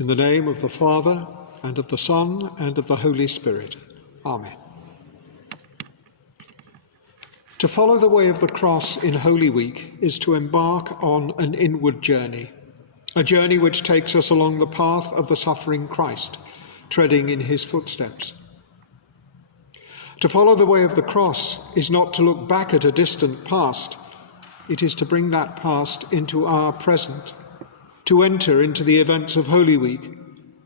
In the name of the Father, and of the Son, and of the Holy Spirit. Amen. To follow the way of the cross in Holy Week is to embark on an inward journey, a journey which takes us along the path of the suffering Christ, treading in his footsteps. To follow the way of the cross is not to look back at a distant past, it is to bring that past into our present, to enter into the events of Holy Week,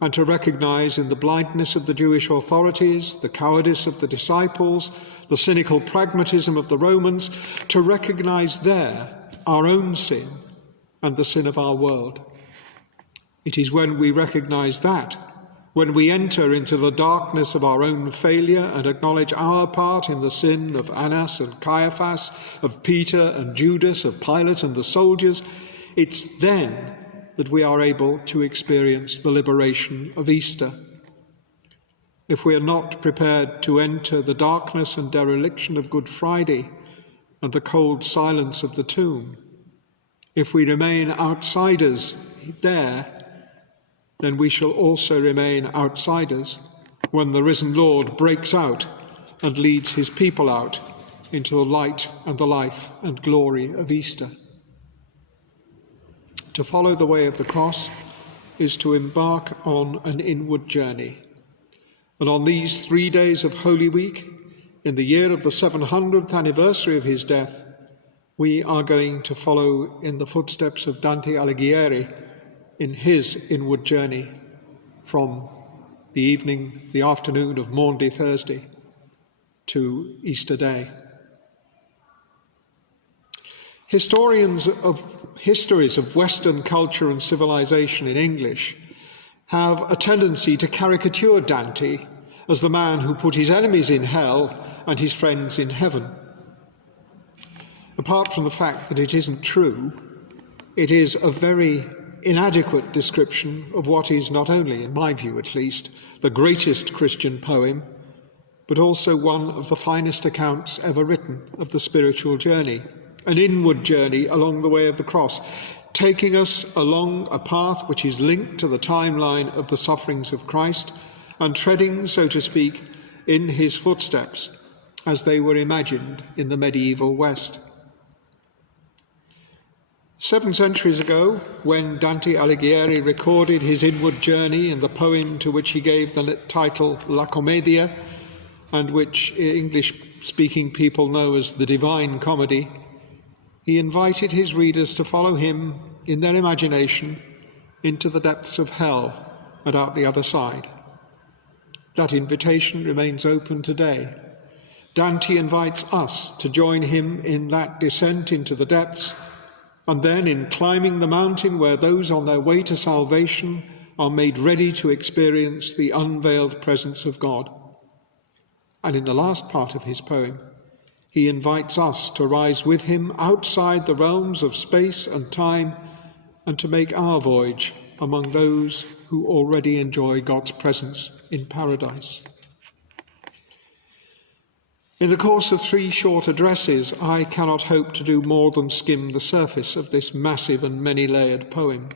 and to recognize in the blindness of the Jewish authorities, the cowardice of the disciples, the cynical pragmatism of the Romans, to recognize there our own sin and the sin of our world. It is when we recognize that, when we enter into the darkness of our own failure and acknowledge our part in the sin of Annas and Caiaphas, of Peter and Judas, of Pilate and the soldiers, it's then that we are able to experience the liberation of Easter. If we are not prepared to enter the darkness and dereliction of Good Friday and the cold silence of the tomb, if we remain outsiders there, then we shall also remain outsiders when the risen Lord breaks out and leads his people out into the light and the life and glory of Easter. To follow the way of the cross is to embark on an inward journey. And on these 3 days of Holy Week, in the year of the 700th anniversary of his death, we are going to follow in the footsteps of Dante Alighieri in his inward journey from the afternoon of Maundy Thursday to Easter Day. Historians of histories of Western culture and civilization in English have a tendency to caricature Dante as the man who put his enemies in hell and his friends in heaven. Apart from the fact that it isn't true, it is a very inadequate description of what is not only, in my view at least, the greatest Christian poem, but also one of the finest accounts ever written of the spiritual journey, an inward journey along the way of the cross, taking us along a path which is linked to the timeline of the sufferings of Christ and treading, so to speak, in his footsteps as they were imagined in the medieval West. 7 centuries ago, when Dante Alighieri recorded his inward journey in the poem to which he gave the title La Commedia, and which English-speaking people know as the Divine Comedy, he invited his readers to follow him in their imagination into the depths of hell and out the other side. That invitation remains open today. Dante invites us to join him in that descent into the depths, and then in climbing the mountain where those on their way to salvation are made ready to experience the unveiled presence of God. And in the last part of his poem, he invites us to rise with him outside the realms of space and time and to make our voyage among those who already enjoy God's presence in paradise. In the course of 3 short addresses, I cannot hope to do more than skim the surface of this massive and many-layered poem.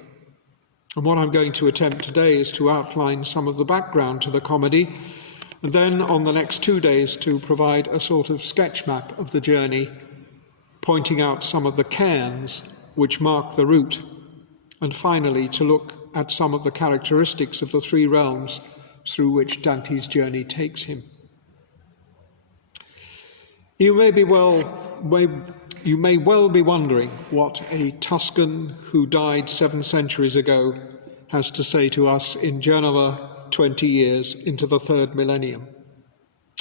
And what I'm going to attempt today is to outline some of the background to the comedy, and then on the next 2 days to provide a sort of sketch map of the journey, pointing out some of the cairns which mark the route, and finally to look at some of the characteristics of the 3 realms through which Dante's journey takes him. You may well be wondering what a Tuscan who died 7 centuries ago has to say to us in Genoa 20 years into the 3rd millennium.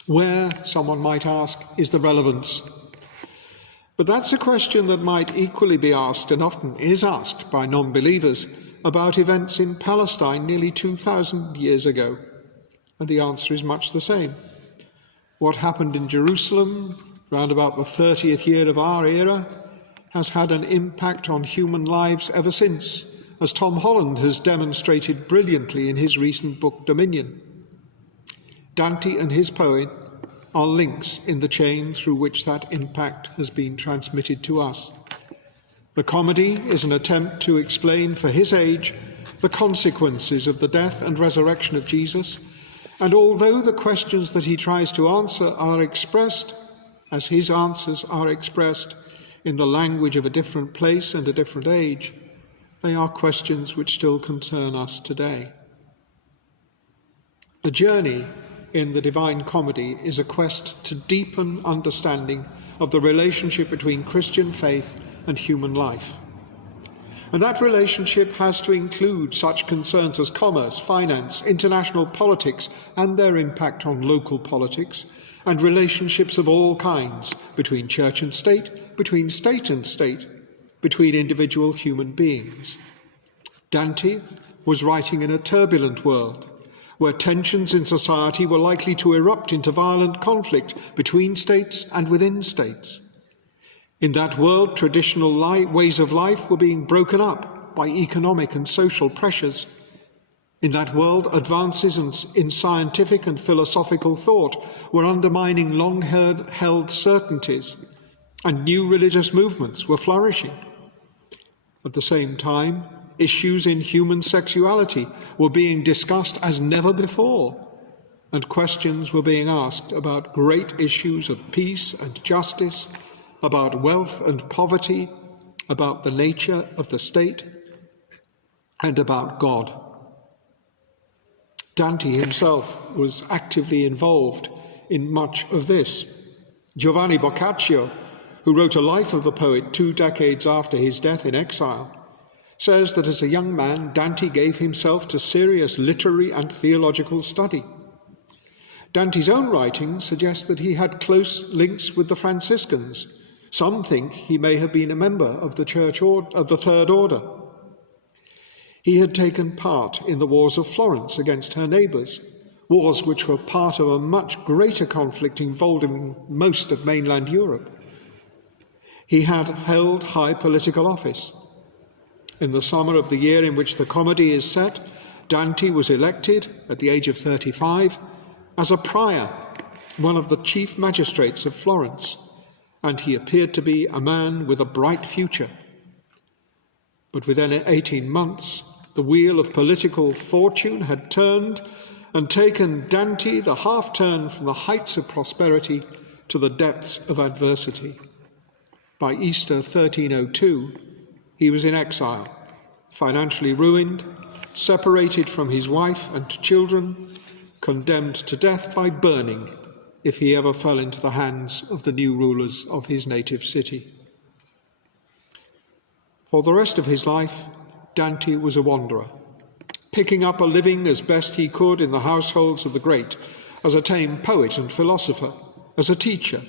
Where, someone might ask, is the relevance? But that's a question that might equally be asked, and often is asked by non-believers, about events in Palestine nearly 2,000 years ago. And the answer is much the same. What happened in Jerusalem round about the 30th year of our era has had an impact on human lives ever since, as Tom Holland has demonstrated brilliantly in his recent book Dominion. Dante and his poem are links in the chain through which that impact has been transmitted to us. The comedy is an attempt to explain for his age the consequences of the death and resurrection of Jesus, and although the questions that he tries to answer are expressed, as his answers are expressed, in the language of a different place and a different age, they are questions which still concern us today. The journey in the Divine Comedy is a quest to deepen understanding of the relationship between Christian faith and human life. And that relationship has to include such concerns as commerce, finance, international politics, and their impact on local politics, and relationships of all kinds between church and state, between state and state, between individual human beings. Dante was writing in a turbulent world, where tensions in society were likely to erupt into violent conflict between states and within states. In that world, traditional ways of life were being broken up by economic and social pressures. In that world, advances in scientific and philosophical thought were undermining long-held certainties, and new religious movements were flourishing. At the same time, issues in human sexuality were being discussed as never before, and questions were being asked about great issues of peace and justice, about wealth and poverty, about the nature of the state, and about God. Dante himself was actively involved in much of this. Giovanni Boccaccio, who wrote a life of the poet 2 decades after his death in exile, says that as a young man, Dante gave himself to serious literary and theological study. Dante's own writings suggest that he had close links with the Franciscans. Some think he may have been a member of the of the Third Order. He had taken part in the wars of Florence against her neighbours, wars which were part of a much greater conflict involving most of mainland Europe. He had held high political office. In the summer of the year in which the comedy is set, Dante was elected, at the age of 35, as a prior, one of the chief magistrates of Florence, and he appeared to be a man with a bright future. But within 18 months, the wheel of political fortune had turned and taken Dante the half-turn from the heights of prosperity to the depths of adversity. By Easter 1302, he was in exile, financially ruined, separated from his wife and children, condemned to death by burning if he ever fell into the hands of the new rulers of his native city. For the rest of his life, Dante was a wanderer, picking up a living as best he could in the households of the great, as a tame poet and philosopher, as a teacher,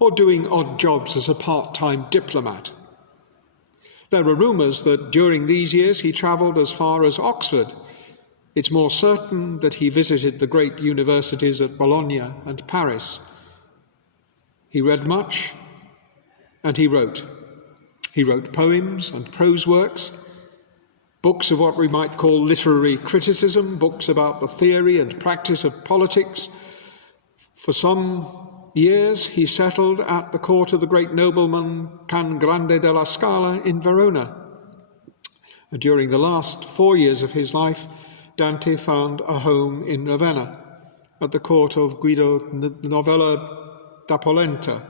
or doing odd jobs as a part-time diplomat. There are rumours that during these years he travelled as far as Oxford. It's more certain that he visited the great universities at Bologna and Paris. He read much, and he wrote. He wrote poems and prose works, books of what we might call literary criticism, books about the theory and practice of politics. For some years, he settled at the court of the great nobleman Can Grande della Scala in Verona. And during the last 4 years of his life, Dante found a home in Ravenna, at the court of Guido Novella da Polenta,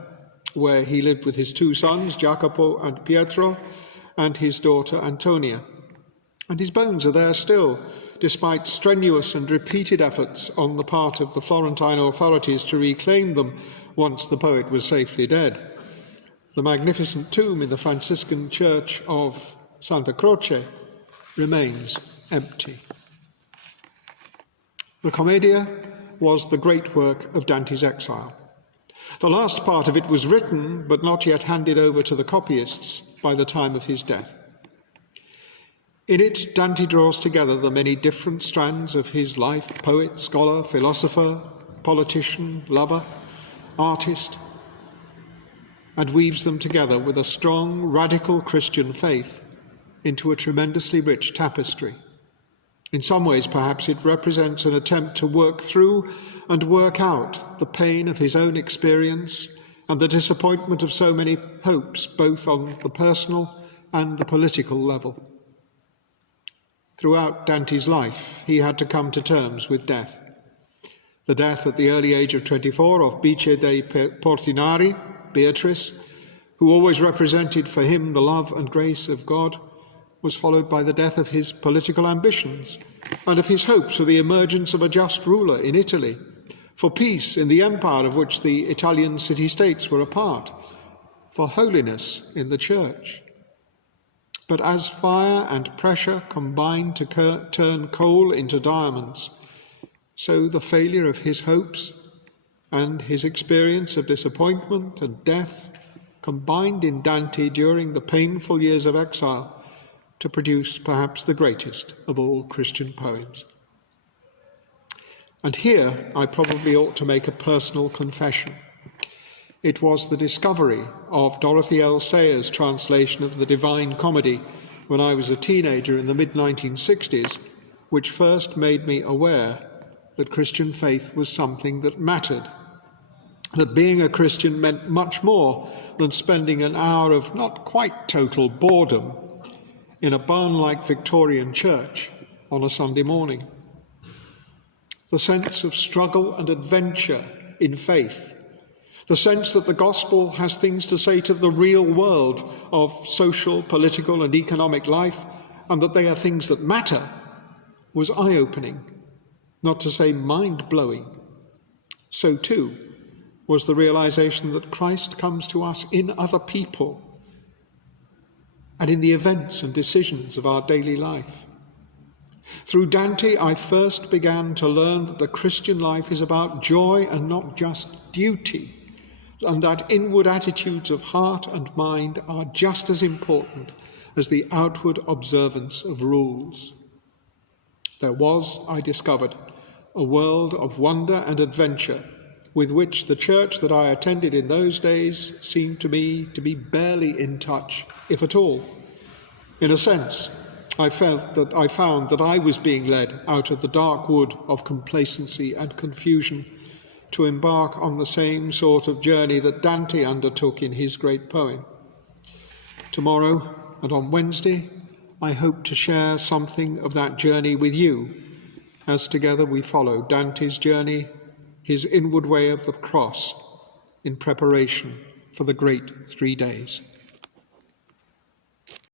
where he lived with his 2 sons, Jacopo and Pietro, and his daughter Antonia. And his bones are there still, despite strenuous and repeated efforts on the part of the Florentine authorities to reclaim them once the poet was safely dead. The magnificent tomb in the Franciscan church of Santa Croce remains empty. The Commedia was the great work of Dante's exile. The last part of it was written, but not yet handed over to the copyists by the time of his death. In it, Dante draws together the many different strands of his life: poet, scholar, philosopher, politician, lover, artist, and weaves them together with a strong, radical Christian faith into a tremendously rich tapestry. In some ways, perhaps, it represents an attempt to work through and work out the pain of his own experience and the disappointment of so many hopes, both on the personal and the political level. Throughout Dante's life, he had to come to terms with death. The death at the early age of 24 of Bice dei Portinari, Beatrice, who always represented for him the love and grace of God, was followed by the death of his political ambitions and of his hopes for the emergence of a just ruler in Italy, for peace in the empire of which the Italian city-states were a part, for holiness in the church. But as fire and pressure combined to turn coal into diamonds, so the failure of his hopes and his experience of disappointment and death combined in Dante during the painful years of exile to produce perhaps the greatest of all Christian poems. And here I probably ought to make a personal confession. It was the discovery of Dorothy L. Sayers' translation of the Divine Comedy when I was a teenager in the mid-1960s, which first made me aware that Christian faith was something that mattered, that being a Christian meant much more than spending an hour of not quite total boredom in a barn-like Victorian church on a Sunday morning. The sense of struggle and adventure in faith, the sense that the gospel has things to say to the real world of social, political and economic life, and that they are things that matter, was eye-opening, not to say mind-blowing. So too was the realization that Christ comes to us in other people and in the events and decisions of our daily life. Through Dante, I first began to learn that the Christian life is about joy and not just duty, and that inward attitudes of heart and mind are just as important as the outward observance of rules. There was, I discovered, a world of wonder and adventure with which the church that I attended in those days seemed to me to be barely in touch, if at all. In a sense, I found that I was being led out of the dark wood of complacency and confusion to embark on the same sort of journey that Dante undertook in his great poem. Tomorrow and on Wednesday, I hope to share something of that journey with you, as together we follow Dante's journey, his inward way of the cross, in preparation for the great 3 days.